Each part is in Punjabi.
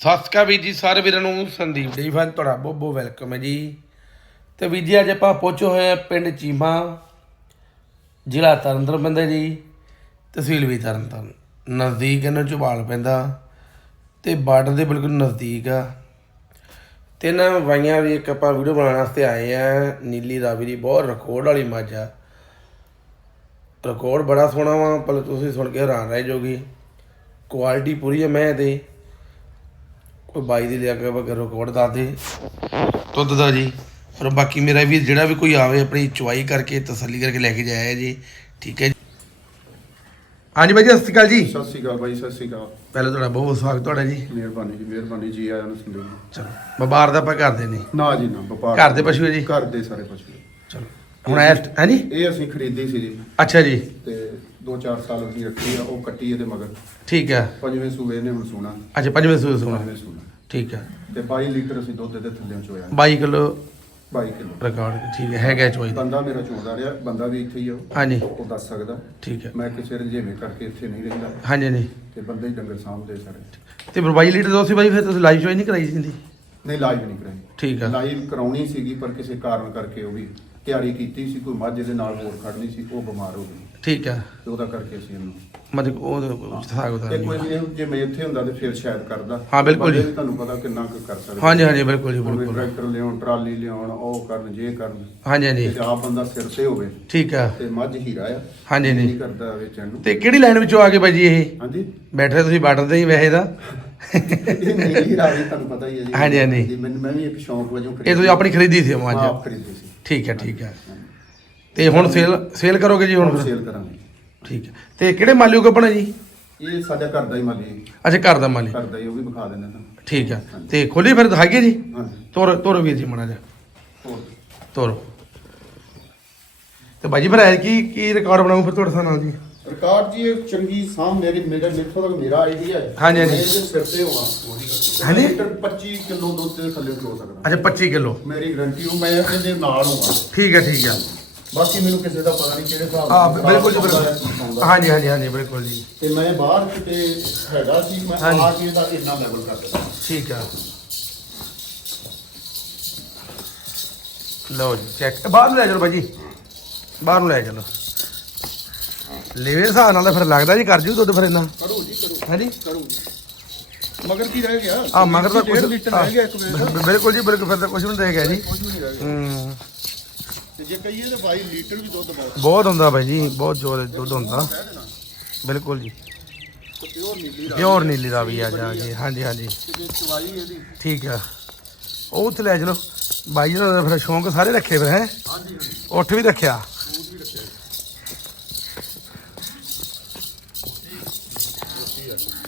ਸਤਿ ਸ਼੍ਰੀ ਅਕਾਲ ਵੀਰ ਜੀ, ਸਾਰੇ ਵੀਰਾਂ ਨੂੰ ਸੰਦੀਪ ਜੀ ਫਨ ਤੁਹਾਡਾ ਬਹੁਤ ਬਹੁਤ ਵੈਲਕਮ ਹੈ ਜੀ। ਤੇ ਵੀਰ ਜੀ, ਅੱਜ ਆਪਾਂ ਪਹੁੰਚੇ ਹੋਏ ਆ ਪਿੰਡ ਚੀਮਾ, ਜ਼ਿਲ੍ਹਾ ਤਰਨਤਾਰਨ ਪੈਂਦਾ ਜੀ। ਤਹਿਸੀਲ ਵੀ ਤਰਨਤਾਰਨ, ਨਜ਼ਦੀਕ ਇਹਨਾਂ ਝੁਬਾਲ ਪੈਂਦਾ ਤੇ ਬਾਰਡਰ ਦੇ ਬਿਲਕੁਲ ਨਜ਼ਦੀਕ ਆ। ਤੇ ਇਹਨਾਂ ਵਾਈਆਂ ਵੀ ਇੱਕ ਆਪਾਂ ਵੀਡੀਓ ਬਣਾਉਣ ਵਾਸਤੇ ਆਏ ਆ। ਨੀਲੀ ਰਾਵੀ ਦੀ ਬਹੁਤ ਰਿਕਾਰਡ ਵਾਲੀ ਮੱਝ ਆ। ਰਿਕਾਰਡ ਬੜਾ ਸੋਹਣਾ ਵਾ ਪਰ ਤੁਸੀਂ ਸੁਣ ਕੇ ਹੈਰਾਨ ਰਹਿ ਜਾਓਗੇ। ਕੁਆਲਿਟੀ ਪੂਰੀ ਹੈ ਮੈਂ ਤੇ। ਕੋਈ ਬਾਈ ਦੀ ਲਿਆ ਕੇ ਬਗਰ ਰਿਕਾਰਡ ਦੱਸ ਦੇ। ਦੁੱਧ ਦਾ ਜੀ। ਔਰ ਬਾਕੀ ਮੇਰਾ ਵੀ ਜਿਹੜਾ ਵੀ ਕੋਈ ਆਵੇ ਆਪਣੀ ਚੁਆਈ ਕਰਕੇ ਤਸੱਲੀ ਕਰਕੇ ਲੈ ਕੇ ਜਾਇਆ ਜੀ। ਠੀਕ ਹੈ ਜੀ। ਹਾਂਜੀ ਬਾਈ ਜੀ ਸਤਿ ਸ਼੍ਰੀ ਅਕਾਲ ਜੀ। ਸਤਿ ਸ਼੍ਰੀ ਅਕਾਲ ਬਾਈ ਸਤਿ ਸ਼੍ਰੀ ਅਕਾਲ। ਪਹਿਲਾਂ ਤੁਹਾਡਾ ਬਹੁਤ ਬਹੁਤ ਸਵਾਗਤ ਤੁਹਾਡਾ ਜੀ। ਮਿਹਰਬਾਨੀ ਜੀ ਮਿਹਰਬਾਨੀ ਜੀ ਆਇਆਂ ਨੂੰ ਸੰਦੀਪ ਜੀ। ਚਲੋ ਵਪਾਰ ਦਾ ਆਪਾਂ ਕਰਦੇ ਨਹੀਂ ਨਾ ਜੀ ਨਾ ਵਪਾਰ ਘਰ ਦੇ ਪਸ਼ੂ ਹੈ ਜੀ? ਘਰ ਦੇ ਸਾਰੇ ਪਸ਼ੂ। ਚਲੋ ਹੁਣ ਐ ਹਾਂਜੀ ਇਹ ਅਸੀਂ ਖਰੀਦੀ ਸੀ ਜੀ। ਅੱਛਾ ਜੀ। ਤੇ 2-4 ਸਾਲ ਦੀ ਰੱਖੀ ਆ ਉਹ ਕੱਟੀ ਇਹਦੇ ਮਗਰ। ਠੀਕ ਹੈ ਪੰਜਵੇਂ ਸੂਏ ਨੇ ਹੁਣ ਸੋਣਾ। ਅੱਛਾ ਪੰਜਵੇਂ ਸੂਏ ਸੋਣਾ। ਪੰਜਵੇਂ ਸੂਣਾ। ਠੀਕ ਹੈ ਤੇ 22 ਲੀਟਰ ਅਸੀਂ ਦੁੱਧ ਦੇ ਥੱਲੇ ਚੋਇਆ। 22 ਕਿਲੋ 22 ਕਿਲੋ। ਰਿਕਾਰਡ ਠੀਕ ਹੈ ਹੈਗਾ ਚੋਈ। ਦਾ ਬੰਦਾ ਮੇਰਾ ਚੋਂਦਾ ਰਿਹਾ ਬੰਦਾ ਵੀ ਇੱਥੇ ਹੀ ਆ। ਹਾਂਜੀ। ਉਹ ਦੱਸ ਸਕਦਾ। ਠੀਕ ਹੈ ਮੈਂ ਕਿਸੇ ਰਜੇਵੇਂ ਕਰਕੇ ਇੱਥੇ ਨਹੀਂ ਰਹਿੰਦਾ। ਹਾਂਜੀ ਹਾਂਜੀ। ਤੇ ਬੰਦੇ ਹੀ ਡੰਗਰ ਸਾਂਭਦੇ ਸਾਰੇ। ਤੇ ਫਿਰ 22 ਲੀਟਰ ਦੋ ਸੀ ਬਾਈ ਫਿਰ ਤੁਸੀਂ ਲਾਈਵ ਚੋਈ ਨਹੀਂ ਕਰਾਈ ਜਿੰਦੀ ਨਹੀਂ ਲਾਈਵ ਨਹੀਂ ਕਰਾਈ। ਠੀਕ ਆ। ਲਾਈਵ ਕਰਾਉਣੀ ਸੀਗੀ ਪਰ ਕਿਸੇ ਕਾਰਨ ਕਰਕੇ ਉਹ ਵੀ ਤਿਆਰੀ ਕੀਤੀ ਸੀ ਕੋਈ ਮੱਝ ਦੇ ਨਾਲ ਹੋਰ ਖੜਨੀ ਸੀ ਉਹ ਬਿਮਾਰ ਹੋ ਗਈ। ਠੀਕ ਹੈ। ਤੇ ਉਹਦਾ ਕਰਕੇ ਅਸੀਂ ਇਹਨੂੰ ਮਤਲਬ ਉਹ ਸਾਗ ਤੇ ਕੋਈ ਇਹ ਜੇ ਮੈਂ ਇੱਥੇ ਹੁੰਦਾ ਤੇ ਫਿਰ ਸ਼ਾਇਦ ਕਰਦਾ। ਹਾਂ, ਬਿਲਕੁਲ ਬੰਦੇ ਜੀ। ਵੀ ਤੁਹਾਨੂੰ ਪਤਾ ਕਿੰਨਾ ਕੁ ਕਰ ਸਕਦਾ। ਹਾਂਜੀ ਹਾਂਜੀ ਬਿਲਕੁਲ ਜੀ ਬਿਲਕੁਲ। ਟਰੈਕਟਰ ਲਿਆਉਣ ਟਰਾਲੀ ਲਿਆਉਣ ਉਹ ਕਰਨ ਜੇ ਕਰਨ। ਹਾਂਜੀ ਹਾਂਜੀ। ਤੇ ਆਪ ਬੰਦਾ ਸਿਰ ਤੇ ਹੋਵੇ। ਠੀਕ ਆ। ਤੇ ਮੱਝ ਹੀਰਾ ਆ। ਹਾਂਜੀ ਨਹੀਂ ਹਾਂਜੀ ਕਰਦਾ ਵੇਚਣ ਨੂੰ ਤੇ ਕਿਹੜੀ ਲਾਈਨ ਵਿੱਚੋਂ ਆ ਗਏ ਬਾਈ ਜੀ ਇਹ? ਹਾਂਜੀ। ਬੈਠੇ ਤੁਸੀਂ ਬਾਰਡਰ ਤੇ ਹੀ ਵੈਸੇ ਦਾ ਇਹ ਮੇਰੀ ਹੀਰਾ ਵੀ ਤੁਹਾਨੂੰ ਪਤਾ ਹੀ ਹੈ ਜੀ। ਹਾਂਜੀ, ਹਾਂਜੀ। ਜੀ, ਮੈਨੂੰ ਮੈਂ ਵੀ ਇੱਕ ਸ਼ੌਂਕ ਵਜੋਂ ਇਹ ਤੁਸੀਂ ਆਪਣੀ ਖਰੀਦੀ ਸੀ ਮੱਝ। ਆਪ ਖਰੀਦੀ ਸੀ। ਠੀਕ ਹੈ ਠੀਕ ਹੈ। ਤੇ ਹੁਣ ਸੇਲ ਸੇਲ ਕਰੋਗੇ ਜੀ ਹੁਣ? ਹੁਣ ਫਿਰ ਸੇਲ ਕਰਾਂਗੇ। ਠੀਕ ਹੈ। ਤੇ ਕਿਹੜੇ ਮਾਲਿਓ ਕੱਪਣਾ ਜੀ? ਇਹ ਸਾਡਾ ਘਰ ਦਾ ਹੀ ਮਾਲੀ ਹੈ। ਅੱਛਾ ਘਰ ਦਾ ਮਾਲੀ। ਘਰ ਦਾ ਹੀ ਉਹ ਵੀ ਵਿਖਾ ਦਿੰਦੇ ਤੁਹਾਨੂੰ। ਠੀਕ ਹੈ। ਤੇ ਖੋਲੀ ਫਿਰ ਦਿਖਾਈਏ ਜੀ? ਹਾਂਜੀ। ਤੋਰ ਤੋਰ ਵੀਰ ਜੀ ਮਣਾ ਜਾ ਹੋਰ। ਤੋਰੋ। ਤੇ ਬਾਜੀ ਫਿਰ ਐ ਕੀ ਕੀ ਰਿਕਾਰਡ ਬਣਾਉਂ ਫਿਰ ਤੁਹਾਡੇ ਨਾਲ ਜੀ? ਰਿਕਾਰਡ ਜੀ ਇਹ ਚੰਗੀ ਸਾਹ ਮੇਰੀ ਮੇਰਾ ਜਿੱਥੋਂ ਤੱਕ ਮੇਰਾ ਆਈਡੀਆ ਹੈ। ਹਾਂਜੀ, ਹਾਂਜੀ। ਮੈਂ ਇਹਦੇ ਸਿਰ ਤੇ ਹੋਵਾਂ। ਹਾਂਜੀ। ਲੀਟਰ 25 ਕਿਲੋ ਦੁੱਧ ਦੇ ਥੱਲੇ ਹੋ ਸਕਦਾ। ਅੱਛਾ 25 ਕਿਲੋ। ਮੇਰੀ ਗਰੰਟੀ ਉਹ ਮੈਂ ਇਹਦੇ ਨਾਲ ਹੋਵਾਂ। ਠੀਕ ਹੈ ਠੀਕ ਹੈ। ਬਾਕੀ ਮੈਨੂੰ ਕਿਸੇ ਦਾ ਪਤਾ ਨਹੀਂ ਕਿਹੜੇ ਹਿਸਾਬ ਹਾਂ ਨਾਲ ਬਿਲਕੁਲ ਜੀ ਬਿਲਕੁਲ। ਹਾਂਜੀ ਹਾਂਜੀ ਹਾਂਜੀ ਬਿਲਕੁਲ ਜੀ। ਤੇ ਮੈਂ ਬਾਹਰ ਕਿਤੇ ਹੈਗਾ ਸੀ ਮੈਂ ਹਾਂਜੀ। ਆ ਕੇ ਇਹਦਾ ਇੰਨਾ ਲੈਵਲ ਕਰ ਦਿੱਤਾ। ਠੀਕ ਆ। ਲਓ ਜੀ ਚੈੱਕ ਬਾਹਰ ਨੂੰ ਲੈ ਚਲੋ ਬਾਜੀ। ਬਾਹਰ ਨੂੰ ਲੈ ਚਲੋ ਲੈਵੇ ਹਿਸਾਬ ਨਾਲ ਤਾਂ ਫਿਰ ਲੱਗਦਾ ਜੀ ਕਰ ਜੂ ਦੁੱਧ ਫਿਰ ਇੰਨਾ। ਕਰੋ ਜੀ ਕਰੋ। ਹਾਂਜੀ? ਕਰੋ ਜੀ। ਮਗਰ ਕੀ ਰਹਿ ਗਿਆ? ਆ ਮਗਰ ਤਾਂ ਕੁਝ ਲੀਟਰ ਰਹਿ ਗਿਆ ਇੱਕ ਵੇਲੇ। ਦਾ ਬਿਲਕੁਲ ਜੀ ਬਿਲਕੁਲ ਫਿਰ ਤਾਂ ਕੁਝ ਨਹੀਂ ਰਹਿ ਗਿਆ ਜੀ। ਕੁਝ ਨਹੀਂ ਰਹਿ ਗਿਆ। ਹੂੰ। ਤੇ ਜੇ ਕਹੀਏ ਤਾਂ 22 ਲੀਟਰ ਵੀ ਦੁੱਧ ਬਹੁਤ ਬਹੁਤ ਹੁੰਦਾ ਬਾਈ ਜੀ ਬਹੁਤ ਜ਼ੋਰ ਦੁੱਧ ਹੁੰਦਾ। ਬਿਲਕੁਲ ਜੀ। ਪਿਓਰ ਨੀਲੀ ਦਾ ਪਿਓਰ ਨੀਲੀ ਦਾ ਵੀ ਆ ਜਾ ਕੇ ਹਾਂਜੀ ਹਾਂਜੀ। ਤੇ ਚਵਾਈ ਇਹਦੀ। ਠੀਕ ਆ। ਉਹ ਉੱਥੇ ਲੈ ਚਲੋ ਬਾਈ ਜੀ ਦਾ ਫਿਰ ਸ਼ੌਂਕ ਸਾਰੇ ਰੱਖੇ ਫਿਰ ਹੈ? ਹਾਂਜੀ ਉੱਠ ਵੀ ਰੱਖਿਆ। ਉਹ ਵੀ ਰੱਖਿਆ।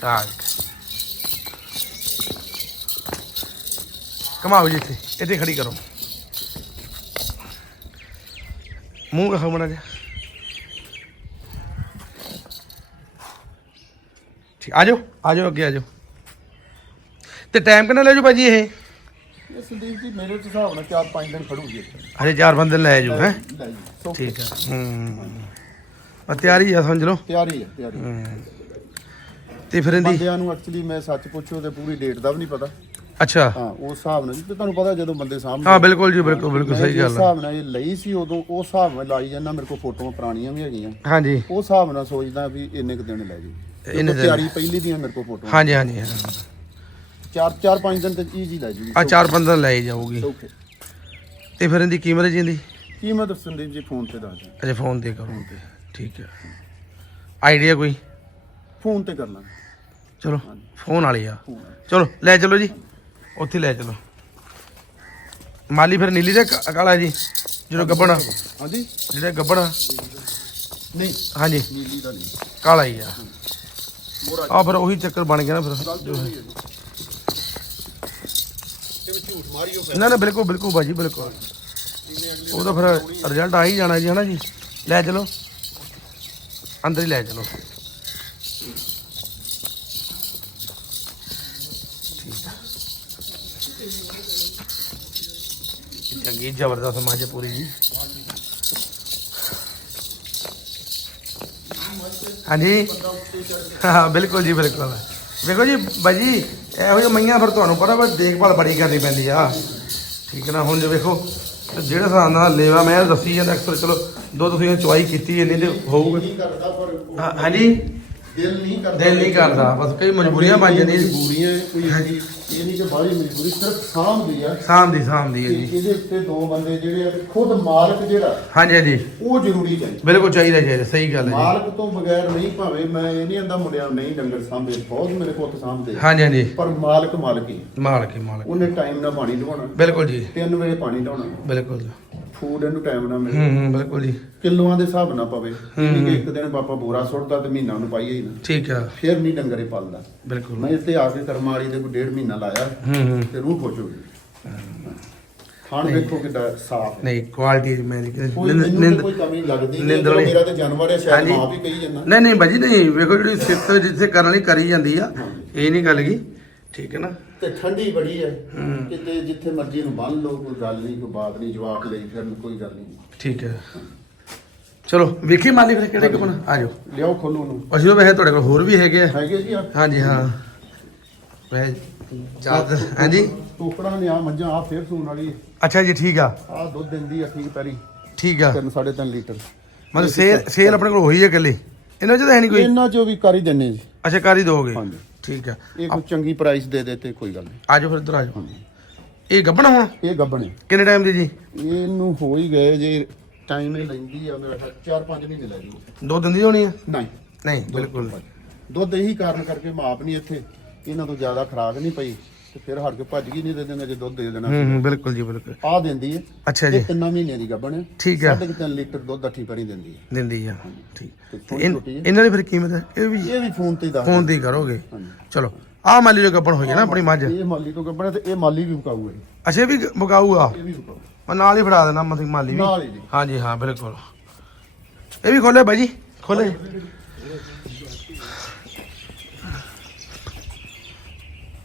ਤਾਂ ਕਮਾਓ ਜੀ ਇੱਥੇ। ਇੱਥੇ ਖੜੀ ਕਰੋ। ਮੂੰਹ ਕਾ ਮਣਾ ਜਾ ਠੀਕ ਆ ਜਾਓ ਆ ਜਾਓ ਅੱਗੇ ਆ ਜਾਓ। ਤੇ ਟਾਈਮ ਕਿੰਨਾ ਲੈ ਜਾਓ ਭਾਜੀ ਇਹ? ਇਹ ਸੰਦੀਪ ਜੀ ਮੇਰੇ ਤੇ ਹਿਸਾਬ ਨਾਲ 4-5 ਦਿਨ ਖੜੂਗੀ ਇੱਥੇ। ਹਜੇ ਚਾਰ ਬੰਦੇ ਲੈ ਜਾਓ ਹੈ? ਲੈ ਜੀ ਸੋ ਠੀਕ ਹੂੰ। ਆ ਤਿਆਰੀ ਆ ਸਮਝ ਲਓ। ਤਿਆਰੀ ਹੈ ਤਿਆਰੀ ਹੂੰ। ਤੇ ਫਿਰ ਇਹਦੀ ਬੰਦਿਆਂ ਨੂੰ ਐਕਚੁਅਲੀ ਮੈਂ ਸੱਚ ਪੁੱਛੋ ਤੇ ਪੂਰੀ ਡੇਟ ਦਾ ਵੀ ਨਹੀਂ ਪਤਾ। ਅੱਛਾ। ਹਾਂ ਉਸ ਹਿਸਾਬ ਨਾਲ ਜੀ ਤੇ ਤੁਹਾਨੂੰ ਪਤਾ ਜਦੋਂ ਬੰਦੇ ਸਾਹਮਣੇ ਹਾਂ ਬਿਲਕੁਲ ਜੀ ਬਿਲਕੁਲ ਬਿਲਕੁਲ ਸਹੀ ਗੱਲ ਆ। ਹਿਸਾਬ ਨਾਲ ਇਹ ਲਈ ਸੀ ਉਦੋਂ ਉਹ ਹਿਸਾਬ ਨਾਲ ਲਾਈ ਜਾਂਦਾ ਮੇਰੇ ਕੋਲ ਫੋਟੋਆਂ ਪੁਰਾਣੀਆਂ ਵੀ ਹੈਗੀਆਂ। ਹਾਂਜੀ। ਉਹ ਹਿਸਾਬ ਨਾਲ ਸੋਚਦਾ ਵੀ ਇੰਨੇ ਕੁ ਦਿਨ ਲੈ ਜੀ ਇੰਨੇ ਦਿਨ। ਤਿਆਰੀ ਪਹਿਲੀ ਦੀਆਂ ਮੇਰੇ ਕੋਲ ਫੋਟੋਆਂ। ਹਾਂਜੀ ਹਾਂਜੀ ਹਾਂ। ਚਾਰ ਚਾਰ ਪੰਜ ਦਿਨ ਤੇ ਈਜ਼ੀ ਲੈ ਜੂਗੀ। ਆ ਚਾਰ ਪੰਦਰਾਂ ਲੈ ਜਾਊਗੀ। ਸੌਖੇ ਤੇ ਫਿਰ ਇਹਦੀ ਕੀਮਤ ਜੀ ਇਹਦੀ? ਕੀਮਤ ਸੰਦੀਪ ਜੀ ਫੋਨ ਤੇ ਦੱਸ ਦਿਓ। ਅੱਛਾ ਫੋਨ ਤੇ ਕਰੋ। ਠੀਕ ਹੈ। ਆਈਡੀਆ ਕੋਈ? ਫੋਨ ਤੇ ਕਰ ਲਾਂਗੇ ਚਲੋ ਫੋਨ ਵਾਲੀ ਆ। ਚਲੋ ਲੈ ਚਲੋ ਜੀ। ਉੱਥੇ ਲੈ ਚਲੋ। ਮਾਲੀ ਫਿਰ ਨੀਲੀ ਦੇ ਕ- ਕਾਲਾ ਜੀ ਜਦੋਂ ਗੱਬਣਾ। ਹਾਂਜੀ। ਜਿਹੜਾ ਗੱਬਣਾ। ਨਹੀਂ। ਹਾਂਜੀ। ਨੀਲੀ ਦਾ ਨਹੀਂ। ਕਾਲਾ ਹੀ ਆ। ਆ ਫਿਰ ਉਹੀ ਚੱਕਰ ਬਣ ਗਿਆ ਨਾ ਫਿਰ। ਜੋ ਹੈ। ਕਿਵੇਂ ਝੂਠ ਮਾਰੀਓ ਨਾ ਨਾ ਬਿਲਕੁਲ ਬਿਲਕੁਲ ਬਾਜੀ ਬਿਲਕੁਲ। ਉਹ ਤਾਂ ਫਿਰ ਰਿਜ਼ਲਟ ਆ ਹੀ ਜਾਣਾ ਜੀ ਹਨਾ ਜੀ। ਲੈ ਚਲੋ। ਅੰਦਰ ਹੀ ਲੈ ਚਲੋ। ਚੰਗੀ ਜ਼ਬਰਦਸਤ ਮਾਜੇ ਪੂਰੀ ਜੀ। ਹਾਂਜੀ? ਹਾਂ ਬਿਲਕੁਲ ਜੀ ਬਿਲਕੁਲ। ਵੇਖੋ ਜੀ ਬਾਜੀ ਇਹੋ ਜਿਹੀ ਮਈਆਂ ਫਿਰ ਤੁਹਾਨੂੰ ਪਤਾ ਵਾ ਦੇਖਭਾਲ ਬੜੀ ਕਰਨੀ ਪੈਂਦੀ ਆ। ਠੀਕ ਨਾ ਹੁਣ ਜੇ ਵੇਖੋ ਜਿਹੜੇ ਹਿਸਾਬ ਨਾਲ ਲੇਵਾ ਮੈਂ ਦੱਸੀ ਜਾਂਦਾ ਅਕਸਰ ਚਲੋ ਦੋ ਤੁਸੀਂ ਚੁਆਈ ਕੀਤੀ ਇੰਨੀ ਤੇ ਹੋਊਗਾ। ਹਾਂਜੀ? ਦਿਲ ਨਹੀਂ ਕਰਦਾ। ਦਿਲ ਨਹੀਂ ਕਰਦਾ ਬਸ ਕਈ ਮਜਬੂਰੀਆਂ ਬਣ ਜਾਂਦੀਆਂ ਜੀ। ਮਜਬੂਰੀਆਂ ਕੋਈ ਇਹਦੀ- ਇਹ ਨਹੀਂ ਕਿ ਬਾਹਲੀ ਮਜਬੂਰੀ ਸਿਰਫ ਸਾਂਭਦੀ ਆ। ਸਾਂਭ ਦੀ ਸਾਂਭ ਦੀ ਹੈ ਕਿ ਜੀ। ਇਹਦੇ ਉੱਤੇ ਦੋ ਬੰਦੇ ਜਿਹੜੇ ਆ ਤੇ ਖੁਦ ਮਾਲਕ ਜਿਹੜਾ ਹਾਂਜੀ ਹਾਂਜੀ। ਉਹ ਜ਼ਰੂਰੀ ਚਾਹੀਦਾ। ਬਿਲਕੁਲ ਚਾਹੀਦਾ ਚਾਹੀਦਾ ਸਹੀ ਗੱਲ ਹੈ ਜੀ। ਮਾਲਕ ਤੋਂ ਬਗੈਰ ਨਹੀਂ ਭਾਵੇਂ ਮੈਂ ਇਹ ਨਹੀਂ ਆਂਦਾ ਮੁੰਡਿਆਂ ਨੂੰ ਨਹੀਂ ਡੰਗਰ ਸਾਂਭੇ ਬਹੁਤ ਮੇਰੇ ਪੁੱਤ ਸਾਂਭਦੇ ਆ। ਹਾਂਜੀ ਹਾਂਜੀ। ਪਰ ਮਾਲਕ ਮਾਲਕ ਹੀ। ਮਾਲਕ ਹੀ ਮਾਲਕ ਉਹਨੇ ਟਾਈਮ ਨਾਲ ਪਾਣੀ ਲਵਾਉਣਾ ਬਿਲਕੁਲ ਜੀ। ਤਿੰਨ ਵੇਲੇ ਪਾਣੀ ਲਾਉਣਾ ਬਿਲਕੁਲ ਫੂਡ ਇਹਨੂੰ ਟਾਈਮ ਨਾਲ ਮਿਲੇ। ਹੂੰ ਹੂੰ ਬਿਲਕੁਲ ਜੀ। ਕਿਲੋਆਂ ਦੇ ਹਿਸਾਬ ਨਾਲ ਪਵੇ। ਕਿ ਇੱਕ ਦਿਨ ਬਾਪਾ ਬੋਰਾ ਸੁੱਟਦਾ ਤੇ ਮਹੀਨਾ ਨੂੰ ਪਾਈਏ ਹੀ ਨਾ। ਠੀਕ ਆ। ਫਿਰ ਨਹੀਂ ਡੰਗਰੇ ਪਲਦਾ। ਬਿਲਕੁਲ। ਮੈਂ ਇੱਥੇ ਆ ਕੇ ਕਰਮਾਂ ਵਾਲੀ ਦੇ ਕੋਈ ਡੇਢ ਮਹੀਨਾ ਲਾਇਆ ਹੂੰ ਹੂੰ। ਤੇ ਰੂਹ ਹੋ ਗਈ ਖਾਣ ਵੇਖੋ ਕਿੱਡਾ ਸਾਫ਼ ਹੈ। ਨਹੀਂ ਕੁਆਲਿਟੀ ਮੈਂ ਕੋਈ ਕਮੀ ਲੱਗਦੀ ਨਹੀਂ। ਮੇਰਾ ਤੇ ਜਾਨਵਰ ਹੈ ਸ਼ਾਇਦ। ਮਾਂ ਵੀ ਕਹੀ ਜਾਂਦਾ। ਨਹੀਂ ਨਹੀਂ ਭਾਜੀ ਨਹੀਂ। ਵੇਖੋ ਜਿਹੜੀ ਸਿੱਤ ਜਿੱਥੇ ਕਰਨ ਲਈ ਕਰੀ ਜਾਂਦੀ ਆ। ਇਹ ਨਹੀਂ ਗੱਲ ਕੀ ਠੀਕ ਹੈ ਨਾ? ਤੇ ਠੰਡੀ ਬੜੀ ਹੈ। ਕਿਤੇ ਜਿੱਥੇ ਮਰਜ਼ੀ ਨੂੰ ਬੰਨ ਲਓ ਕੋਈ ਗੱਲ ਨਹੀਂ ਕੋਈ ਬਾਤ ਨਹੀਂ ਜਵਾਬ ਲਈ ਫਿਰ ਕੋਈ ਗੱਲ ਨਹੀਂ। ਠੀਕ ਹੈ। ਚਲੋ ਵੇਖੀ ਮਾਲੀ ਫਿਰ ਕਿਹੜੇ ਕੋਣ ਆ ਜਾਓ। ਲਿਆਓ ਖੋਲੋ ਨੂੰ ਅਸੀਂ ਉਹ ਵੈਸੇ ਤੁਹਾਡੇ ਕੋਲ ਹੋਰ ਵੀ ਹੈਗੇ ਆ। ਹੈਗੇ ਜੀ ਆ। ਹਾਂਜੀ ਹਾਂ। ਵੈ ਜਾਤ ਹਾਂਜੀ ਟੋਕੜਾ ਨੇ ਆ ਮੱਝਾਂ ਆ ਫੇਰ ਸੂਣ ਵਾਲੀ ਅੱਛਾ ਜੀ ਠੀਕ ਆ। ਆ ਦੁੱਧ ਦਿੰਦੀ ਆ ਠੀਕ ਪੈਰੀ ਠੀਕ ਆ। 3 3.5 ਲੀਟਰ। ਮਤਲਬ ਸੇਲ ਸੇਲ ਆਪਣੇ ਕੋਲ ਹੋਈ ਹੈ ਇਕੱਲੀ? ਇਹਨਾਂ ਚ ਤਾਂ ਹੈ ਨਹੀਂ ਕੋਈ? ਇਹਨਾਂ ਚੋਂ ਵੀ ਕਰ ਹੀ ਦਿੰਨੇ ਜੀ। ਅੱਛਾ ਕਰ ਹੀ ਦੋਗੇ। ਹਾਂਜੀ। ਠੀਕ ਆ ਇਹ ਕੋਈ ਚੰਗੀ ਪ੍ਰਾਈਸ ਦੇ ਦੇ ਤੇ ਕੋਈ ਗੱਲ ਨਹੀਂ। ਆਜੋ ਫਿਰ ਇੱਧਰ ਆਜੋ ਇਹ ਗੱਬਣਾ ਹੁਣ? ਇਹ ਗੱਬਣੇ ਕਿੰਨੇ ਟਾਈਮ ਦੀ ਜੀ? ਇਹਨੂੰ ਹੋ ਹੀ ਗਏ ਜੇ ਟਾਈਮ ਇਹ ਲੈਂਦੀ ਆ ਮੇਰਾ 4-5 ਮਹੀਨੇ ਲੈ ਜੂ ਦੋ ਦਿਨ ਦੀ ਹੋਣੀ ਆ? ਨਹੀਂ। ਨਹੀਂ ਬਿਲਕੁਲ। ਦੁੱਧ ਇਹੀ ਕਾਰਨ ਕਰਕੇ ਮਾਪ ਨਹੀਂ ਇੱਥੇ। ਇਹਨਾਂ ਤੋਂ ਜ਼ਿਆਦਾ ਖਰਾਕ ਨਹੀਂ ਪਈ। ਤੇ ਫਿਰ ਹਟ ਕੇ ਭੱਜ ਗਈ ਨਹੀਂ ਦੇ ਦਿੰਦੇ ਜੇ ਦੁੱਧ ਦੇ ਦੇਣਾ ਹੂੰ ਹੂੰ ਬਿਲਕੁਲ ਜੀ ਬਿਲਕੁਲ। ਆ ਦਿੰਦੀ ਹੈ ਅੱਛਾ ਜੀ। ਇਹ ਤਿੰਨਾਂ ਮਹੀਨਿਆਂ ਦੀ ਗੱਬਣ ਹੈ ਠੀਕ ਕੁ ਤਿੰਨ ਲੀਟਰ ਦੁੱਧ ਅੱਠੀ ਪਰੀ ਦਿੰਦੀ ਹੈ ਦਿੰਦੀ ਆ। ਠੀਕ। ਤੇ ਤੇ ਥੋੜੀ ਇਨ- ਛੋਟੀ ਹੈ ਇਹਨਾਂ ਦੀ ਫਿਰ ਕੀਮਤ ਹੈ? ਇਹ ਵੀ ਇਹ ਵੀ ਫੋਨ ਤੇ ਹੀ ਦੱਸ ਫੋਨ ਤੇ ਹੀ ਕਰੋਗੇ। ਚਲੋ ਆ ਮਾਲੀ ਜੋ ਗੱਪਣ ਹੋਈ ਹੈ ਨਾ ਆਪਣੀ ਮੱਝ। ਇਹ ਮਾਲੀ ਤੋਂ ਗੱਬਣ ਹੈ ਤੇ ਇਹ ਮਾਲੀ ਵੀ ਵਿਕਾਊ ਹੈ। ਅੱਛਾ ਇਹ ਵੀ ਮਗਾਊ ਆ? ਇਹ ਵੀ ਵਿਕਾਊ। ਮੈਂ ਨਾਲ ਹੀ ਫੜਾ ਦੇਣਾ ਮਸੀਂ ਮਾਲੀ ਵੀ। ਨਾਲ ਹੀ ਜੀ। ਹਾਂਜੀ ਹਾਂ ਬਿਲਕੁਲ। ਇਹ ਵੀ ਖੋਲੇ ਬਾਈ ਜੀ? ਖੋਲੇ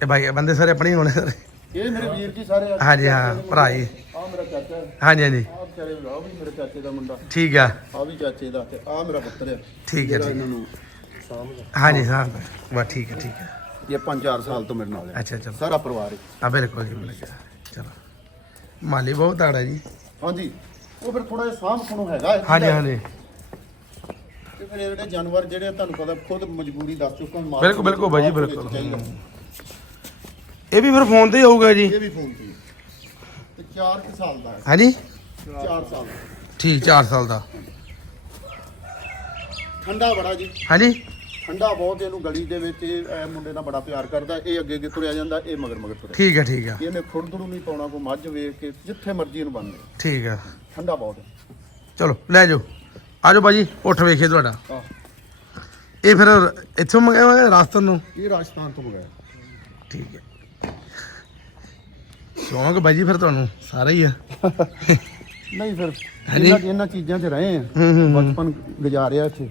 ਇਹ ਭਾਈ ਇਹ ਬੰਦੇ ਸਾਰੇ ਆਪਣੇ ਹੀ ਹੋਣੇ ਸਾਰੇ। ਇਹ ਮੇਰੇ ਵੀਰ ਜੀ ਸਾਰੇ ਆ। ਹਾਂਜੀ ਹਾਂ ਭਰਾ ਜੀ। ਆ ਮੇਰਾ ਚਾਚਾ ਹੈ। ਹਾਂਜੀ ਹਾਂਜੀ। ਆ ਵਿਚਾਰੇ ਆ ਵੀ ਮੇਰੇ ਚਾਚੇ ਦਾ ਮੁੰਡਾ। ਠੀਕ ਆ। ਆ ਵੀ ਚਾਚੇ ਦਾ ਤੇ ਆ ਮੇਰਾ ਪੁੱਤਰ ਹੈ ਠੀਕ ਹੈ ਜਿਹੜਾ ਠੀਕ ਇਹਨਾਂ ਨੂੰ ਸਾਂਭਦਾ ਹਾਂਜੀ ਹਾਂ। ਵਾ ਠੀਕ ਹੈ ਠੀਕ ਹੈ ਇਹ 5-4 ਸਾਲ ਤੋਂ ਮੇਰੇ ਨਾਲ ਹੈ ਅੱਛਾ ਚਲੋ। ਸਾਰਾ ਪਰਿਵਾਰ ਹੈ। ਆ ਬਿਲਕੁਲ ਜੀ ਬਿਲਕੁਲ। ਚਲੋ। ਮਾਲੀ ਬਹੁਤ ਆੜਾ ਜੀ। ਹਾਂਜੀ। ਉਹ ਫਿਰ ਥੋੜਾ ਜਿਹਾ ਸਾਂਭ ਸੁਣੋ ਹੈਗਾ ਇਹਦਾ। ਹਾਂਜੀ ਹਾਂਜੀ। ਤੇ ਫਿਰ ਇਹ ਜਿਹੜੇ ਜਾਨਵਰ ਜਿਹੜੇ ਆ, ਤੁਹਾਨੂੰ ਪਤਾ ਖੁਦ ਮਜਬੂਰੀ ਦੱਸ ਚੁੱਕਾ ਮਾਲਕ ਬਿਲਕੁਲ ਬਿਲਕੁਲ ਬਾਈ ਜੀ ਮਾਲਕ ਵਿੱਚ ਬਿਲਕੁਲ। ਚਾਹੀਦਾ। ਇਹ ਵੀ ਫਿਰ ਫੋਨ ਤੇ ਹੀ ਹੋਊਗਾ ਜੀ। ਇਹ ਵੀ ਫੋਨ ਤੇ ਤੇ 4 ਸਾਲ ਦਾ ਹੈ। ਹਾਂਜੀ? 4 ਸਾਲ ਦਾ। ਠੀਕ 4 ਸਾਲ ਦਾ। ਠੰਡਾ ਬੜਾ ਜੀ। ਹਾਂਜੀ? ਠੰਡਾ ਬਹੁਤ ਇਹਨੂੰ ਗਲੀ ਦੇ ਵਿੱਚ ਇਹ ਇਹ ਮੁੰਡੇ ਨਾਲ ਬੜਾ ਪਿਆਰ ਕਰਦਾ ਇਹ ਅੱਗੇ ਅੱਗੇ ਤੁਰਿਆ ਜਾਂਦਾ ਇਹ ਮਗਰ ਮਗਰ ਤੁਰਿਆ ਠੀਕ ਹੈ ਠੀਕ ਹੈ। ਇਹਨੇ ਖੁਰਦੜੂ ਨਹੀਂ ਪਾਉਣਾ ਕੋਈ ਮੱਝ ਵੇਖ ਕੇ ਜਿੱਥੇ ਮਰਜ਼ੀ ਇਹਨੂੰ ਬੰਨ੍ਹ ਦੇ ਠੀਕ ਹੈ। ਠੰਡਾ ਬਹੁਤ ਹੈ। ਚਲੋ ਲੈ ਜਾਓ। ਆਜੋ ਬਾਜੀ ਉੱਠ ਵੇਖੇ ਤੁਹਾਡਾ। ਆਹ, ਇਹ ਫਿਰ ਇੱਥੋਂ ਮੰਗਾਇਆ ਹੋਇਆ ਰਾਜਸਥਾਨ ਨੂੰ ਇਹ ਰਾਜਸਥਾਨ ਤੋਂ ਮੰਗਾਇਆ। ਠੀਕ ਹੈ। ਸ਼ੌਂਕ ਬਾਜੀ ਫਿਰ ਤੁਹਾਨੂੰ ਸਾਰਾ ਹੀ ਆ। ਨਹੀਂ ਫਿਰ ਹਾਂਜੀ। ਇਹਨਾਂ ਇਹਨਾਂ ਚੀਜ਼ਾਂ 'ਚ ਰਹੇ ਆ। ਹੂੰ ਹੂੰ ਹੂੰ। ਬਚਪਨ ਗੁਜ਼ਾਰਿਆ ਇੱਥੇ।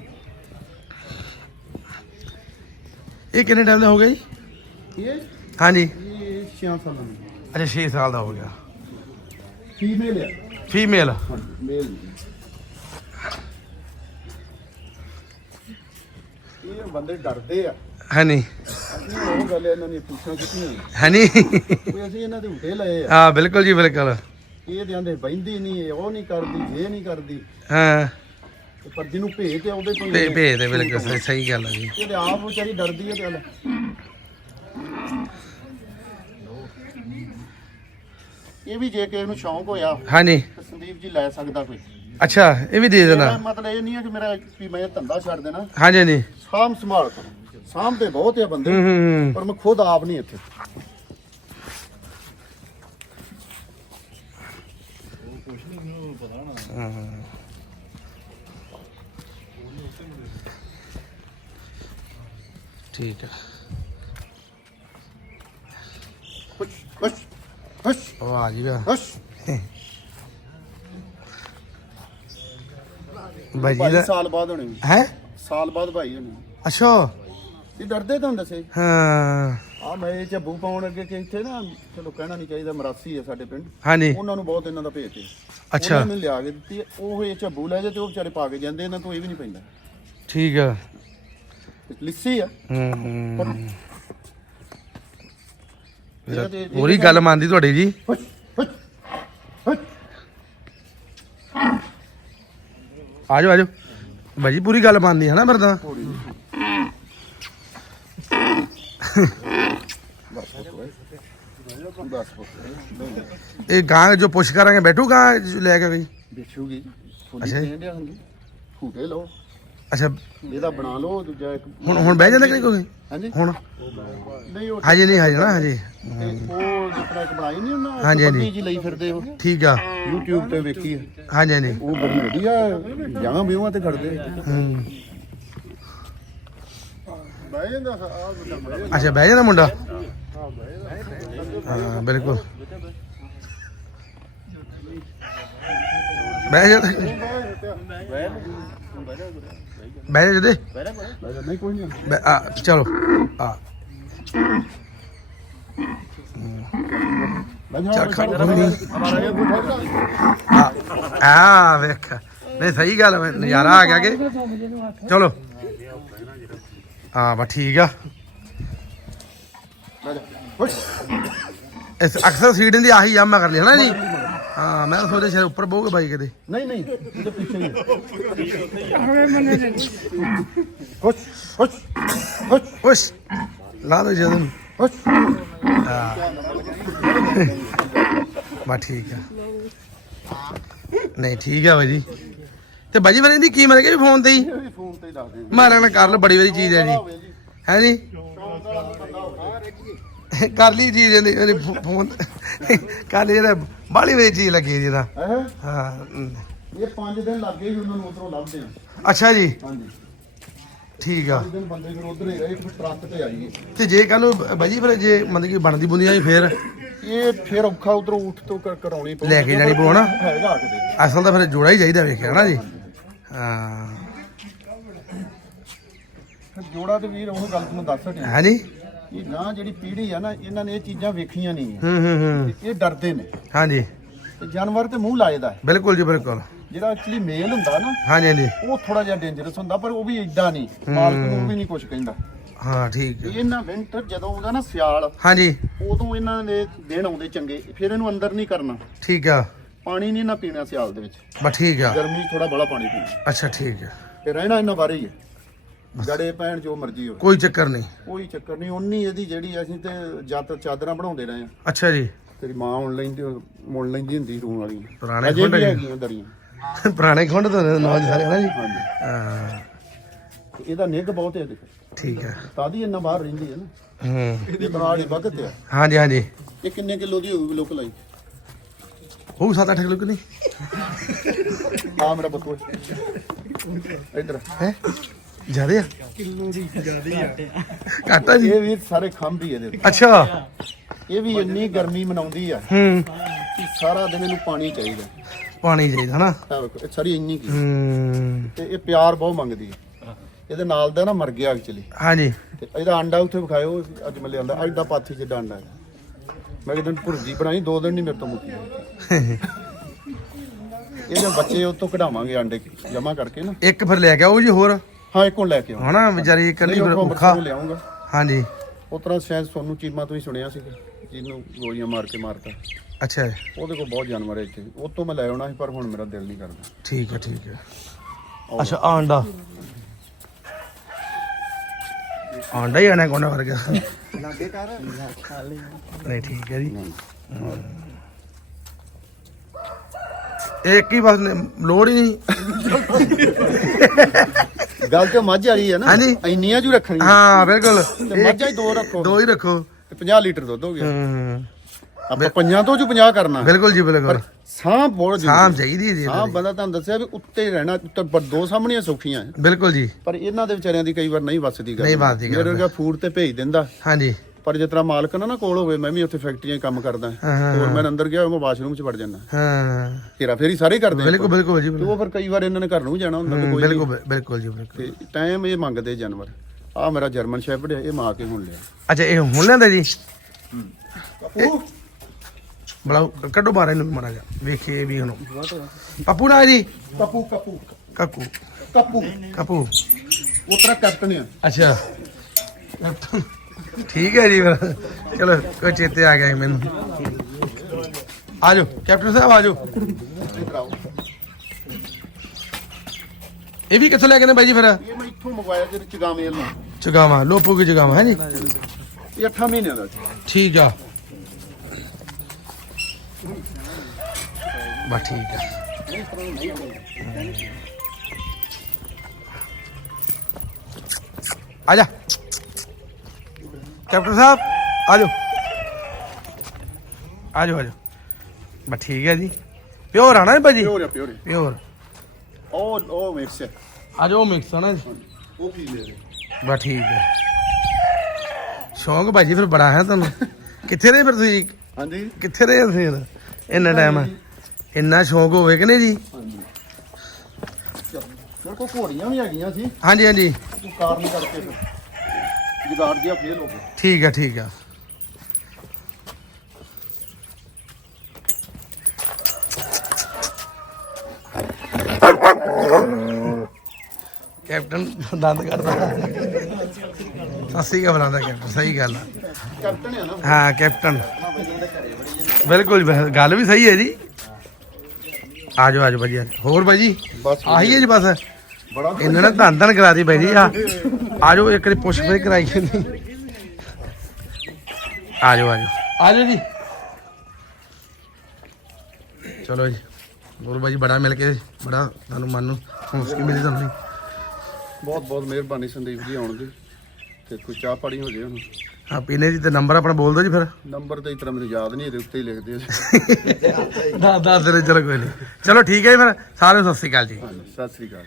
ਇਹ ਕਿੰਨੇ ਟਾਈਮ ਦਾ ਹੋ ਗਿਆ ਜੀ? ਇਹ? ਹਾਂਜੀ। ਇਹ 6 ਸਾਲਾਂ ਦੀ। ਅੱਛਾ 6 ਸਾਲ ਦਾ ਹੋ ਗਿਆ। ਫੀਮੇਲ ਹੈ ਫੀਮੇਲ ਹਾਂਜੀ ਮੇਲ ਇਹ ਬੰਦੇ ਡਰਦੇ ਆ। ਹੈ ਨਹੀਂ ਅਸੀਂ ਉਹ ਗੱਲ ਇਹਨਾਂ ਦੀ ਪੁੱਛਾਂ ਕਿਤਨੀ ਹੈ ਨਹੀਂ ਕੋਈ ਅਸੀਂ ਇਹਨਾਂ ਦੇ ਹੁਟੇ ਲਏ ਆ। ਹਾਂ ਬਿਲਕੁਲ ਜੀ ਬਿਲਕੁਲ। ਇਹ ਦੇ ਆਂਦੇ ਬੈਂਦੀ ਨਹੀਂ ਇਹ ਉਹ ਨਹੀਂ ਕਰਦੀ ਇਹ ਨਹੀਂ ਕਰਦੀ। ਹਾਂ। ਤੇ ਪਰ ਜਿਹਨੂੰ ਭੇਜ ਤੇ ਉਹਦੇ ਤੋਂ ਹੀ ਭੇ ਤੇ ਬਿਲਕੁਲ ਸਹੀ- ਸਹੀ ਗੱਲ ਹੈ ਜੀ। ਇਹ ਤੇ ਆਪ ਵਿਚਾਰੀ ਡਰਦੀ ਹੈ ਚੱਲ ਇਹ ਵੀ ਜੇ ਕਿਸੇ ਨੂੰ ਸ਼ੌਂਕ ਹੋਇਆ ਹਾਂਜੀ। ਤੇ ਸੰਦੀਪ ਜੀ ਲੈ ਸਕਦਾ ਕੋਈ। ਅੱਛਾ ਇਹ ਵੀ ਦੇ ਦੇਣਾ। ਮੇਰਾ ਮਤਲਬ ਇਹ ਨਹੀਂ ਹੈ ਕਿ ਮੇਰਾ ਵੀ ਮੈਂ ਧੰਦਾ ਛੱਡ ਦੇਣਾ। ਹਾਂਜੀ ਹਾਂਜੀ। ਸਾਂਭ ਸੰਭਾਲ ਕਰੋ। ਤੇ ਬਹੁਤ ਆ ਬੰਦੇ ਪਰ ਮੈਂ ਖੁਦ ਆਪ ਨਹੀਂ ਇੱਥੇ। ਠੀਕ ਖੁਸ਼ ਵਾਹ ਜੀ ਵਾਹ ਜੀ ਭਾਈ ਦਾ ਸਾਲ ਬਾਅਦ ਹੋਣੀ। ਹੈ? ਸਾਲ ਬਾਅਦ ਭਾਈ ਹੋਣੀ। ਅੱਛਾ। ਇਹ ਡਰਦੇ ਤੁਹਾਨੂੰ ਦੱਸੇ ਹਾਂ। ਆ ਮੈਂ ਇਹ ਝੱਬੂ ਪਾਉਣ ਅੱਗੇ ਕਿ ਇੱਥੇ ਨਾ ਚਲੋ ਕਹਿਣਾ ਨਹੀਂ ਚਾਹੀਦਾ ਮਰਾਸੀ ਹੈ ਸਾਡੇ ਪਿੰਡ। ਹਾਂਜੀ। ਉਹਨਾਂ ਨੂੰ ਬਹੁਤ ਇਹਨਾਂ ਦਾ ਭੇਤ ਹੈ ਅੱਛਾ। ਉਹਨਾਂ ਨੇ ਲਿਆ ਕੇ ਦਿੱਤੀ ਹੈ, ਉਹ ਇਹ ਝੱਬੂ ਲੈ ਜਾ ਤੇ ਉਹ ਵਿਚਾਰੇ ਪਾ ਕੇ ਜਾਂਦੇ ਇਹਨਾਂ ਤੋਂ ਇਹ ਵੀ ਨਹੀਂ ਪੈਂਦਾ। ਠੀਕ ਆ। ਲਿੱਸੀ ਆ। ਹੂੰ ਹੂੰ। ਇਹਦਾ ਤੇ- ਪੂਰੀ ਗੱਲ ਮੰਨਦੀ ਤੁਹਾਡੀ ਜੀ। ਆਜੋ ਆਜੋ। ਭਾਜੀ ਪੂਰੀ ਗੱਲ ਮੰਨਦੀ ਹੈ ਨਾ ਬਸ ਇਹ ਗਾਂ ਜੋ ਪੁੱਛ ਕਰਾਂਗੇ ਬੈਠੂ ਗਾਂ ਲੈ ਕੇ ਗਈ ਬੇਚੂਗੀ ਫੁੱਲੀ ਅੱਛਾ ਜੀ। ਕਹਿੰਦੇ ਹੁੰਦੀ ਫੂਟੇ ਲਓ। ਅੱਛਾ। ਇਹਦਾ ਬਣਾ ਲਓ ਦੂਜਾ ਇੱਕ ਹੁਣ ਹੁਣ ਬਹਿ ਜਾਂਦਾ ਕਿ ਕੋਈ? ਹਾਂਜੀ। ਹੁਣ? ਨਹੀਂ ਉਹ ਹਜੇ ਨਹੀਂ ਹਜੇ ਨਾ ਹਜੇ। ਤੇ ਉਹ ਜਿਸ ਇੱਕ ਬਣਾਈ ਨਹੀਂ ਉਹਨਾਂ ਹਾਂਜੀ, ਹਾਂਜੀ। ਪੱਤੀ ਜੀ ਲਈ ਫਿਰਦੇ ਉਹ। ਠੀਕ ਆ। YouTube ਤੇ ਵੇਖੀ ਹੈ ਹਾਂਜੀ ਹਾਂਜੀ। ਉਹ ਬੜੀ ਵਧੀਆ ਜਾਂ ਵਿਊਆਂ ਤੇ ਖੜਦੇ ਹੂੰ। ਬਹਿ ਜਾਂਦਾ ਆ ਬੰਦਾ ਬਹਿ ਅੱਛਾ, ਬਹਿ ਜਾਂਦਾ ਮੁੰਡਾ? ਹਾਂ, ਬਿਲਕੁਲ। ਬਹਿ ਜਾ ਬਹਿ ਜਾ ਜਦੇ। ਨਹੀਂ ਕੋਈ ਨਹੀਂ ਆ, ਚਲੋ, ਆ। ਚੱਲ ਖੜ ਆ ਵੇਖ। ਨਹੀਂ, ਸਹੀ ਗੱਲ ਨਜ਼ਾਰਾ ਆ ਗਿਆ ਕਿ? ਚਲੋ। ਹਾਂ ਬਸ ਠੀਕ ਆ। ਇਸ ਅਕਸਰ ਸੀਡਨ ਦੀ ਆਹੀ ਆ ਮੈਂ ਕਰ ਲਿਆ ਨਾ ਜੀ? ਹਾਂ ਮੈਂ ਤਾਂ ਸੋਚਿਆ ਸ਼ਾਇਦ ਉੱਪਰ ਬਹੂਗੇ ਬਾਈ ਕਦੇ ਨਹੀਂ ਨਹੀਂ ਇਹਦੇ ਪਿੱਛੇ ਹੀ ਖੁਸ਼ ਖੁਸ਼ ਖੁਸ਼। ਖੁਸ਼। ਲਾ ਦੋ ਜਦੋਂ। ਠੀਕ ਆ। ਨਹੀਂ ਠੀਕ ਆ ਬਾਈ ਜੀ। ਤੇ ਬਾਜੀ ਫਿਰ ਇਹਦੀ ਕੀ ਮਰ ਗਿਆ ਵੀ ਫੋਨ ਤੇ ਹੀ? ਫੋਨ ਤੇ ਹੀ ਦੱਸ ਦੇ ਮਾਰਾ ਨਾ ਕਰ ਲਓ ਬੜੀ ਵਾਰੀ ਚੀਜ਼ ਹੈ ਜੀ। ਹੈ ਜੀ? ਕਰ ਲਈ ਚੀਜ਼ ਇਹਦੀ ਇਹਦੀ ਫੋਨ। ਕਰ ਲਈ ਜਿਹੜਾ ਬਾਲੀ ਚੀਜ਼ ਲੱਗੀ ਜਿਹਦਾ ਹੈ? ਹਾਂ। ਇਹ 5 ਦਿਨ ਲੱਗ ਗਏ ਸੀ ਉਹਨਾਂ ਨੂੰ ਉਧਰੋਂ ਲੱਭਦੇ ਆ ਅੱਛਾ ਜੀ। ਹਾਂਜੀ। ਠੀਕ ਆ। 5 ਦਿਨ ਬੰਦੇ ਫਿਰ ਉਧਰ ਹੀ ਰਹੇ ਫਿਰ ਟਰੱਕ ਤੇ ਆਈਏ। ਤੇ ਜੇ ਕੱਲ ਬਾਜੀ ਫਿਰ ਜੇ ਮਤਲਬ ਕਿ ਬਣਦੀ ਬੁੰਦੀ ਆਈ ਫਿਰ? ਇਹ ਫਿਰ ਔਖਾ ਉਧਰੋਂ ਉੱਠ ਤੋਂ ਕਰ- ਕਰਾਉਣੀ ਪਊ। ਲੈ ਕੇ ਜਾਣੀ ਪਊ ਨਾ? ਹੈਗਾ ਕਿਤੇ। ਅਸਲ ਤਾਂ ਫਿਰ ਜੋੜਾ ਹੀ ਚਾਹੀਦਾ ਵੇਖਿਆ ਨਾ ਜੀ? ਹਾਂ। ਜੋੜਾ ਤੇ ਵੀਰ ਉਹ ਗੱਲ ਤੁਹਾਨੂੰ ਦੱਸ ਹਟਿਆ ਹੈ ਜੀ ਇਹ ਗਾਂ ਜਿਹੜੀ ਪੀੜ੍ਹੀ ਆ ਨਾ ਇਹਨਾਂ ਨੇ ਇਹ ਚੀਜ਼ਾਂ ਵੇਖੀਆਂ ਨਹੀਂ ਆ। ਹੂੰ ਹੂੰ ਹੂੰ। ਇਹ ਡਰਦੇ ਨੇ। ਹਾਂਜੀ। ਤੇ ਜਾਨਵਰ ਤੇ ਮੂੰਹ ਲਾਏਦਾ ਹੈ। ਬਿਲਕੁਲ ਜੀ ਬਿਲਕੁਲ। ਜਿਹੜਾ ਐਕਚੁਅਲੀ ਮੇਲ ਹੁੰਦਾ ਨਾ ਹਾਂਜੀ ਹਾਂਜੀ। ਉਹ ਥੋੜਾ ਜਿਹਾ ਡੇਂਜਰਸ ਹੁੰਦਾ ਪਰ ਉਹ ਵੀ ਏਡਾ ਨਹੀਂ। ਮਾਲਕ ਨੂੰ ਵੀ ਨਹੀਂ ਕੁਝ ਕਹਿੰਦਾ। ਹਾਂ ਠੀਕ ਹੈ। ਇਹਨਾਂ ਵਿੰਟਰ ਜਦੋਂ ਆਉਂਦਾ ਨਾ ਸਿਆਲ ਹਾਂਜੀ। ਉਦੋਂ ਇਹਨਾਂ ਦੇ ਦਿਨ ਆਉਂਦੇ ਚੰਗੇ। ਫਿਰ ਇਹਨੂੰ ਅੰਦਰ ਨਹੀਂ ਕਰਨਾ। ਠੀਕ ਆ। ਪਾਣੀ ਨਹੀਂ ਨਾ ਪੀਣਾ ਸਿਆਲ ਦੇ ਵਿੱਚ। ਬਸ ਠੀਕ ਆ। ਗਰਮੀ 'ਚ ਥੋੜਾ ਬੜਾ ਪਾਣੀ ਪੀਣਾ। ਅੱਛਾ ਠੀਕ ਹੈ ਤੇ ਰਹਿਣਾ ਇਹਨਾਂ ਬਾਰੇ ਹੀ ਹੈ। ਜੜੇ ਪੈਣ ਜੋ ਮਰਜ਼ੀ ਹੋਵੇ। ਕੋਈ ਚੱਕਰ ਨਹੀਂ। ਕੋਈ ਚੱਕਰ ਨਹੀਂ। ਉਨੀ ਇਹਦੀ ਜਿਹੜੀ ਅਸੀਂ ਤੇ ਜਦ ਚਾਦਰਾਂ ਬਣਾਉਂਦੇ ਰਹੇ ਆ ਅੱਛਾ ਜੀ। ਤੇਰੀ ਮਾਂ ਹੁਣ ਲੈਂਦੀ ਮੁੱਲ ਲੈਂਦੀ ਹੁੰਦੀ ਰੂਣ ਵਾਲੀ। ਪੁਰਾਣੇ ਖੁੰਡ। ਹੈਗੀਆਂ ਦਰੀਆਂ। ਪੁਰਾਣੇ ਖੁੰਡ ਤੋਂ ਨੌਜ ਸਾਰੇ ਹਨਾ ਜੀ। ਹਾਂ। ਤੇ ਇਹਦਾ ਨਿੱਘ ਬਹੁਤ ਹੈ ਦੇਖੋ। ਠੀਕ ਹੈ। ਤਾਦੀ ਇੰਨਾ ਬਾਹਰ ਰਹਿੰਦੀ ਹੈ ਨਾ। ਹੂੰ। ਇਹਦੇ ਨਾਲ ਹੀ ਵਗਤ ਆ ਹਾਂਜੀ ਹਾਂਜੀ। ਇਹ ਕਿੰਨੇ ਕਿਲੋ ਦੀ ਹੋਊਗੀ ਲੋਕ ਲਾਈ? ਹੋਊ 7-8 ਕਿਲੋ ਕਿ ਨਹੀਂ? ਆ ਮੇਰਾ ਬੱਕੋ ਇੱਧਰ। ਹੈ? ਜ਼ਿਆਦੇ ਆ? ਕਿਲੋ ਦੀ ਜ਼ਿਆਦੇ ਆ। ਘੱਟ ਜੀ? ਇਹ ਵੀ ਸਾਰੇ ਖੰਭ ਹੀ ਇਹਦੇ ਅੱਛਾ। ਇਹ ਵੀ ਇੰਨੀ ਗਰਮੀ ਮਨਾਉਂਦੀ ਆ ਹੂੰ। ਸਾਰਾ ਦਿਨ ਇਹਨੂੰ ਪਾਣੀ ਚਾਹੀਦਾ। ਪਾਣੀ ਚਾਹੀਦਾ ਹਨਾ? ਸਾਰੀ ਇੰਨੀ ਕੀ ਹੂੰ। ਤੇ ਇਹ ਪਿਆਰ ਬਹੁਤ ਮੰਗਦੀ ਹੈ ਇਹਦੇ ਨਾਲ ਦਾ ਨਾ ਮਰ ਗਿਆ ਐਕਚੁਅਲੀ ਹਾਂਜੀ। ਤੇ ਇਹਦਾ ਅੰਡਾ ਉੱਥੇ ਵਿਖਾਇਓ ਅੱਜ ਮੈਂ ਲਿਆਂਦਾ। ਐਡਾ ਪਾਥੀ ਜਿੱਡਾ ਅੰਡਾ ਹੈ ਮੈਂ ਕਿਹਾ ਦਿਨ ਭੁਰਜੀ ਬਣਾਈ ਦੋ ਦਿਨ ਨਹੀਂ ਮੇਰੇ ਤੋਂ ਮੁੱਕੀ ਇਹਦੇ ਬੱਚੇ ਉਹ ਤੋਂ ਕਢਾਵਾਂਗੇ ਅੰਡੇ ਜਮਾ ਕਰਕੇ ਨਾ। ਇੱਕ ਫਿਰ ਲੈ ਕੇ ਆਓ ਜੀ ਹੋਰ। ਹਾਂ ਇੱਕ ਹੁਣ ਲੈ ਕੇ ਆਉਂ ਹਨਾ ਵਿਚਾਰੀ ਇਕੱਲੀ ਔਖਾ। ਲਿਆਉਂਗਾ। ਹਾਂਜੀ। ਉਸ ਤਰ੍ਹਾਂ ਸ਼ਾਇਦ ਸੋਨੂੰ ਚੀਮਾ ਤੋਂ ਹੀ ਸੁਣਿਆ ਸੀ ਜਿਹਨੂੰ ਗੋਲੀਆਂ ਮਾਰ ਕੇ ਮਾਰਤਾ। ਅੱਛਾ। ਉਹਦੇ ਕੋਲ ਬਹੁਤ ਜਾਨਵਰ ਹੈ ਇੱਥੇ। ਉਹ ਤੋਂ ਮੈਂ ਲੈ ਆਉਣਾ ਸੀ ਪਰ ਹੁਣ ਮੇਰਾ ਦਿਲ ਨਹੀਂ ਕਰਦਾ। ਠੀਕ ਹੈ ਠੀਕ ਹੈ। ਅੱਛਾ ਆਹ ਅੰਡਾ ਆਂਡਾ ਹੀ ਆਣਾ ਕੋਨਾ ਵਰਗਾ। ਲਾਗੇ ਕਰ। ਨਹੀਂ ਠੀਕ ਹੈ ਜੀ। ਇੱਕ ਹੀ ਬਸ ਨੇ- ਲੋੜ ਹੀ ਨਹੀਂ। ਗੱਲ ਤੇ ਮੱਝ ਵਾਲੀ ਹੈ ਨਾ ਹਾਂਜੀ। ਇੰਨੀਆਂ ਜੂ ਰੱਖਣੀਆਂ। ਹਾਂ ਬਿਲਕੁਲ। ਤੇ ਮੱਝਾਂ ਹੀ ਦੋ ਰੱਖੋ। ਦੋ ਹੀ ਰੱਖੋ। ਤੇ 50 ਲੀਟਰ ਦੁੱਧ ਹੋ ਗਿਆ। ਹੂੰ ਆਪਾਂ ਪੰਜਾਂ ਤੋਂ ਜੂ 50 ਕਰਨਾ। ਬਿਲਕੁਲ ਜੀ ਬਿਲਕੁਲ। ਸਾਹ ਬਹੁਤ ਜ਼ਰੂਰੀ ਸਾਮ ਚਾਹੀਦੀ ਹੈ ਜੀ ਹਾਂ ਬੰਦਾ ਤੁਹਾਨੂੰ ਦੱਸਿਆ ਵੀ ਉੱਤੇ ਹੀ ਰਹਿਣਾ ਉੱਤੇ ਪਰ ਦੋ ਸਾਹਮਣੀਆਂ ਸੌਖੀਆਂ ਹੈ। ਬਿਲਕੁਲ ਜੀ। ਪਰ ਇਹਨਾਂ ਦੇ ਵਿਚਾਰਿਆਂ ਦੀ ਕਈ ਵਾਰ ਨਹੀਂ ਵੱਸਦੀ ਗੱਲ। ਨਹੀਂ ਵੱਸਦੀ ਗੱਲ। ਮੇਰੇ ਵਰਗਾ ਫੂਡ ਤੇ ਭੇਜ ਦਿੰਦਾ। ਹਾਂਜੀ। ਪਰ ਜਿਸ ਤਰ੍ਹਾਂ ਮਾਲਕ ਨਾ ਨਾ ਕੋਲ ਹੋਵੇ ਮੈਂ ਵੀ ਉੱਥੇ ਫੈਕਟਰੀਆਂ 'ਚ ਕੰਮ ਕਰਦਾ। ਹਾਂ, ਹਾਂ, ਹੋਰ ਮੈਂ ਅੰਦਰ ਗਿਆ ਮੈਂ ਵਾਸ਼ਰੂਮ 'ਚ ਵੜ ਜਾਂਦਾ। ਹਾਂ। ਤੇਰਾ ਫੇਰੀ ਸਾਰੇ ਕਰਦੇ ਆ। ਬਿਲਕੁਲ ਬਿਲਕੁਲ ਜੀ ਤੇ ਬਿਲਕੁਲ ਉਹ ਫਿਰ ਕਈ ਵਾਰ ਇਹਨਾਂ ਨੇ ਘਰ ਨੂੰ ਜਾਣਾ ਹੁੰਦਾ ਕੋਈ ਬਿਲਕੁਲ ਬਿਲਕੁਲ ਜੀ ਬਿਲਕੁਲ। ਤੇ ਟਾਈਮ ਇਹ ਮੰਗਦੇ ਜਾਨਵਰ। ਆ ਮੇਰਾ ਜਰਮਨ ਸ਼ੈਫਰਡ ਹੈ ਇਹ ਮਾਂ ਕੇ ਹੁਣ ਲਿਆ। ਅੱਛਾ ਇਹ ਹੁਣ ਲੈਂਦਾ ਜੀ? ਬੜਾ ਕੱਢੋ ਬਾਹਰ ਇਹਨੂੰ ਮਾਰਾ ਜਾ ਵੇਖੀਏ ਵੀ ਹੁਣ। ਪੱਪੂ ਨਾ ਜੀ? ਕਪੂ ਕਪੂ ਕਾਕੂ। ਕਪੂ ਕਾਪੂ ਉਤਰਾ ਕੈਪਟਨ ਆ। ਅੱਛਾ। ਠੀਕ ਹੈ ਜੀ ਫਿਰ। ਚਲੋ ਕੋਈ ਚੇਤੇ ਆ ਗਿਆ ਜੀ ਮੈਨੂੰ। ਆ ਜਾਓ ਕੈਪਟਨ ਸਾਹਿਬ ਆ ਜਾਓ ਇੱਧਰ ਆਓ ਇਹ ਵੀ ਕਿੱਥੋਂ ਲੈ ਕੇ ਨੇ ਬਾਈ ਜੀ ਫਿਰ? ਇਹ ਮੈਂ ਇੱਥੋਂ ਮੰਗਵਾਇਆ ਜਿਹੜੇ ਚਗਾਵੇਂ ਨੂੰ ਚਗਾਵਾ ਲੋਪੂ ਕੀ ਚਗਾਵਾ ਹੈ ਜੀ? ਇਹ 8 ਮਹੀਨਿਆਂ ਦਾ ਸੀ। ਠੀਕ ਆ। ਬਸ ਠੀਕ ਆ। ਆ ਜਾ। ਕੈਪਟਨ ਸਾਹਿਬ ਆ ਜਾਓ ਆ ਜਾਓ ਆ ਜਾਓ ਬਸ ਠੀਕ ਹੈ ਜੀ। ਪਿਓਰ ਆਣਾ ਭਾਜੀ? ਪਿਓਰ ਆ ਪਿਓਰ ਪਿਓਰ। ਉਹ ਉਹ ਮਿਕਸ ਹੈ ਆ ਜਾਓ ਮਿਕਸ ਆਣਾ ਜੀ। ਉਹ ਕੀ ਲੈ ਬਸ ਠੀਕ ਹੈ। ਸ਼ੌਂਕ ਭਾਜੀ ਫਿਰ ਬੜਾ ਹੈ ਤੁਹਾਨੂੰ। ਕਿੱਥੇ ਰਹੇ ਫਿਰ ਤੁਸੀਂ? ਹਾਂਜੀ। ਕਿੱਥੇ ਰਹੇ ਫਿਰ? ਇੰਨਾ ਟਾਈਮ ਇੰਨਾ ਸ਼ੌਂਕ ਹੋਵੇ ਕਿ ਨਹੀਂ ਜੀ? ਹਾਂਜੀ। ਫਿਰ ਕੋ ਘੋੜੀਆਂ ਵੀ ਹੈਗੀਆਂ ਸੀ। ਹਾਂਜੀ ਹਾਂਜੀ। ਕਾਰਨ ਕਰਕੇ ਫਿਰ। ਜਗਾੜ ਗਿਆ ਫੇਲ ਹੋ ਗਿਆ ਠੀਕ ਹੈ ਠੀਕ ਹੈ ਕੈਪਟਨ ਦੰਦ ਕੱਢਦਾ ਸਸੀ ਕਾ ਬੁਲਾਉਂਦਾ ਕੈਪਟਨ ਸਹੀ ਗੱਲ ਆ। ਕੈਪਟਨ ਹੈ ਨਾ ਹਾਂ ਕੈਪਟਨ। ਬਿਲਕੁਲ ਗੱਲ ਵੀ ਸਹੀ ਹੈ ਜੀ। ਆ ਜਾਓ ਆ ਜਾਓ ਭਾਜੀ ਆ ਜਾਓ। ਹੋਰ ਭਾਜੀ? ਬਸ ਆਹੀ ਹੈ ਜੀ ਬਸ। ਇਹਨਾਂ ਨੇ ਧੰਨ ਧੰਨ ਕਰਾ ਦੀ ਬਾਈ ਜੀ ਆ। ਆ ਜਾਓ ਇੱਕ ਵਾਰੀ ਪੁੱਛ ਫੇਰ ਕਰਾਈ ਜਾਂਦੀ। ਆ ਜਾਓ ਆ ਜਾਓ ਆ ਜਾਓ ਜੀ। ਚਲੋ ਜੀ ਹੋਰ ਬਾਈ ਜੀ ਬੜਾ ਮਿਲ ਕੇ ਬੜਾ ਤੁਹਾਨੂੰ ਮਨ ਨੂੰ ਹੌਸਕੀ ਮਿਲੀ ਤੁਹਾਨੂੰ ਬਹੁਤ ਬਹੁਤ ਮਿਹਰਬਾਨੀ ਸੰਦੀਪ ਜੀ ਆਉਣਗੇ ਤੇ ਕੋਈ ਚਾਹ ਪਾਣੀ ਹੋ ਜੇ ਹੁਣ। ਆ ਪੀਨੇ ਜੀ ਤੇ ਨੰਬਰ ਆਪਣਾ ਬੋਲ ਦਿਓ ਜੀ ਫਿਰ। ਨੰਬਰ ਤੇ ਤਰ੍ਹਾਂ ਮੈਨੂੰ ਯਾਦ ਨਹੀਂ ਇਹਦੇ ਉੱਤੇ ਹੀ ਲਿਖਦੇ ਆ। ਦੱਸ ਦੱਸ ਦੇ ਚਲੋ ਕੋਈ ਨਹੀਂ। ਚਲੋ ਠੀਕ ਹੈ ਜੀ ਫਿਰ ਸਾਰਿਆਂ ਨੂੰ ਸਤਿ ਸ਼੍ਰੀ ਅਕਾਲ ਜੀ। ਸਤਿ ਸ੍ਰੀ ਅਕਾਲ।